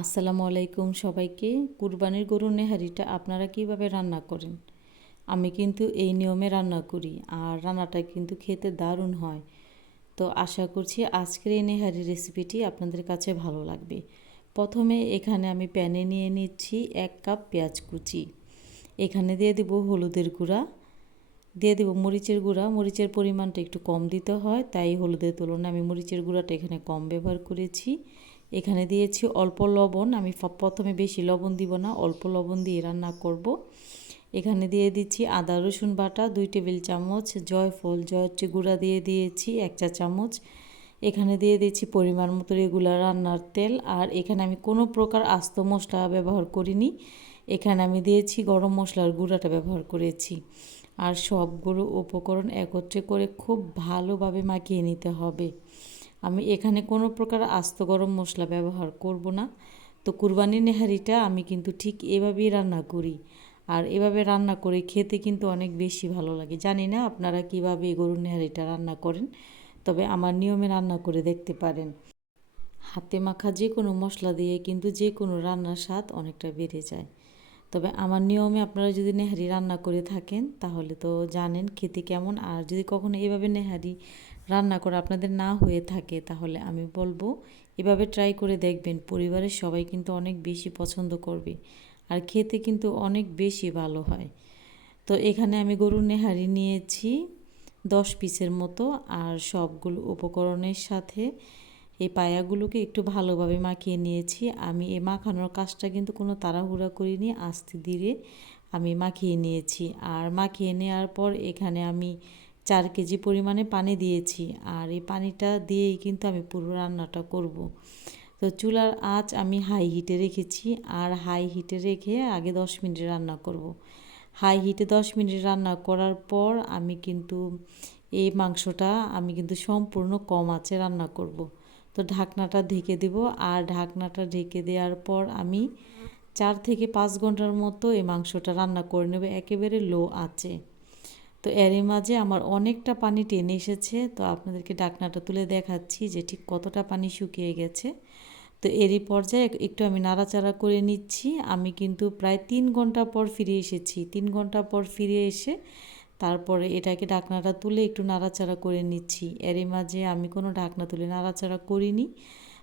আসসালামু আলাইকুম সবাইকে। কুরবানির গরুর নেহারিটা আপনারা কীভাবে রান্না করেন? আমি কিন্তু এই নিয়মে রান্না করি আর রান্নাটা কিন্তু খেতে দারুণ হয়। তো আশা করছি আজকের এই নেহারি রেসিপিটি আপনাদের কাছে ভালো লাগবে। প্রথমে এখানে আমি প্যানে নিয়ে নিচ্ছি এক কাপ পেঁয়াজ কুচি। এখানে দিয়ে দেব হলুদের গুঁড়া। দিয়ে দেবো মরিচের গুঁড়া। মরিচের পরিমাণটা একটু কম দিতে হয়, তাই হলুদের তুলনায় আমি মরিচের গুঁড়াটা এখানে কম ব্যবহার করেছি। এখানে দিয়েছি অল্প লবণ। আমি প্রথমে বেশি লবণ দিব না, অল্প লবণ দিয়ে রান্না করব। এখানে দিয়ে দিচ্ছি আদা, রসুন বাটা, দুই টেবিল চামচ জয়ফল, জয়ত্রী গুঁড়া দিয়ে দিয়েছি এক চা চামচ। এখানে দিয়ে দিচ্ছি পরিমাণ মতো রেগুলার রান্নার তেল। আর এখানে আমি কোনো প্রকার আস্ত মশলা ব্যবহার করিনি। এখানে আমি দিয়েছি গরম মশলার গুঁড়াটা ব্যবহার করেছি। আর সবগুলো উপকরণ একত্রে করে খুব ভালোভাবে মাখিয়ে নিতে হবে। আমি এখানে কোনো প্রকার আস্ত গরম মশলা ব্যবহার করব না। তো কুরবানির নেহারিটা আমি কিন্তু ঠিক এভাবেই রান্না করি। আর এভাবে রান্না করে খেতে কিন্তু অনেক বেশি ভালো লাগে। জানি না আপনারা কীভাবে গরুর নেহারিটা রান্না করেন, তবে আমার নিয়মে রান্না করে দেখতে পারেন। হাতে মাখা যে কোনো মশলা দিয়ে কিন্তু যে কোনো রান্নার স্বাদ অনেকটা বেড়ে যায়। তবে আমার নিয়মে আপনারা যদি নেহারি রান্না করে থাকেন, তাহলে তো জানেন খেতে কেমন। আর যদি কখনো এভাবে নেহারি রান্না করা আপনাদের না হয়ে থাকে, তাহলে আমি বলব এভাবে ট্রাই করে দেখবেন, পরিবারের সবাই কিন্তু অনেক বেশি পছন্দ করবে আর খেতে কিন্তু অনেক বেশি ভালো হয়। তো এখানে আমি গরুর নেহারি নিয়েছি দশ পিসের মতো আর সবগুলো উপকরণের সাথে এই পায়াগুলোকে একটু ভালোভাবে মাখিয়ে নিয়েছি আমি এই মাখানোর কাজটা কিন্তু কোনো তাড়াহুড়া করিনি, আস্তে ধীরে আমি মাখিয়ে নিয়েছি আর মাখিয়ে নেওয়ার পর এখানে আমি চার কেজি পরিমাণে পানি দিয়েছি আর এই পানিটা দিয়েই কিন্তু আমি পুরো রান্নাটা করব। তো চুলার আঁচ আমি হাই হিটে রেখেছি আর হাই হিটে রেখে আগে দশ মিনিট রান্না করব। হাই হিটে দশ মিনিট রান্না করার পর আমি কিন্তু এই মাংসটা আমি কিন্তু সম্পূর্ণ কম আঁচে রান্না করব। তো ঢাকনাটা ঢেকে দেব। আর ঢাকনাটা ঢেকে দেওয়ার পর আমি চার থেকে পাঁচ ঘণ্টার মতো এই মাংসটা রান্না করে নেব। একেবারে লো আছে তো এরই মাঝে আমার অনেকটা পানি টেনে এসেছে। তো আপনাদেরকে ডাকনাটা তুলে দেখাচ্ছি যে ঠিক কতটা পানি শুকিয়ে গেছে। তো এরই পর্যায়ে একটু আমি নাড়াচাড়া করে নিচ্ছি। আমি কিন্তু প্রায় তিন ঘণ্টা পর ফিরে এসেছি। তিন ঘণ্টা পর ফিরে এসে তারপরে এটাকে ঢাকনাটা তুলে একটু নাড়াচাড়া করে নিচ্ছি। এরই মাঝে আমি কোনো ঢাকনা তুলে নাড়াচাড়া করিনি।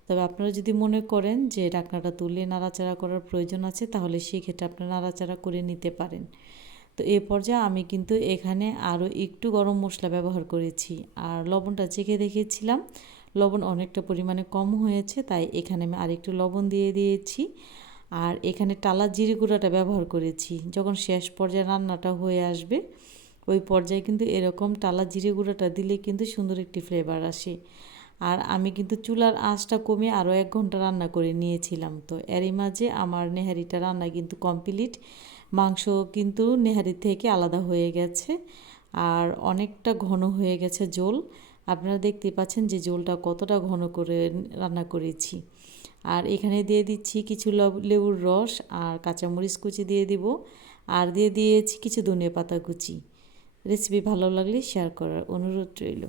তবে আপনারা যদি মনে করেন যে ঢাকনাটা তুলে নাড়াচাড়া করার প্রয়োজন আছে, তাহলে সেক্ষেত্রে আপনারা নাড়াচাড়া করে নিতে পারেন। তো এ পর্যায়ে আমি কিন্তু এখানে আরও একটু গরম মশলা ব্যবহার করেছি। আর লবণটা চেখে দেখেছিলাম, লবণ অনেকটা পরিমাণে কম হয়েছে, তাই এখানে আমি আরেকটু লবণ দিয়ে দিয়েছি। আর এখানে টালা জিরে গুঁড়াটা ব্যবহার করেছি। যখন শেষ পর্যায়ে রান্নাটা হয়ে আসবে ওই পর্যায়ে কিন্তু এরকম টালা জিরে গুঁড়াটা দিলে কিন্তু সুন্দর একটি ফ্লেভার আসে। আর আমি কিন্তু চুলার আঁচটা কমে আরও এক ঘণ্টা রান্না করে নিয়েছিলাম। তো এরই মাঝে আমার নেহারিটা রান্না কিন্তু কমপ্লিট মাংস কিন্তু নেহারি থেকে আলাদা হয়ে গেছে। আর অনেকটা ঘন হয়ে গেছে জোল আপনারা দেখতে পাচ্ছেন যে জোলটা কতটা ঘন করে রান্না করেছি। আর এখানে দিয়ে দিচ্ছি কিছু লেবুর রস আর কাঁচামরিচ কুচি দিয়ে দিব। আর দিয়ে দিয়েছি কিছু ধনিয়া পাতা কুচি। রেসিপি ভালো লাগলে শেয়ার করার অনুরোধ রইল।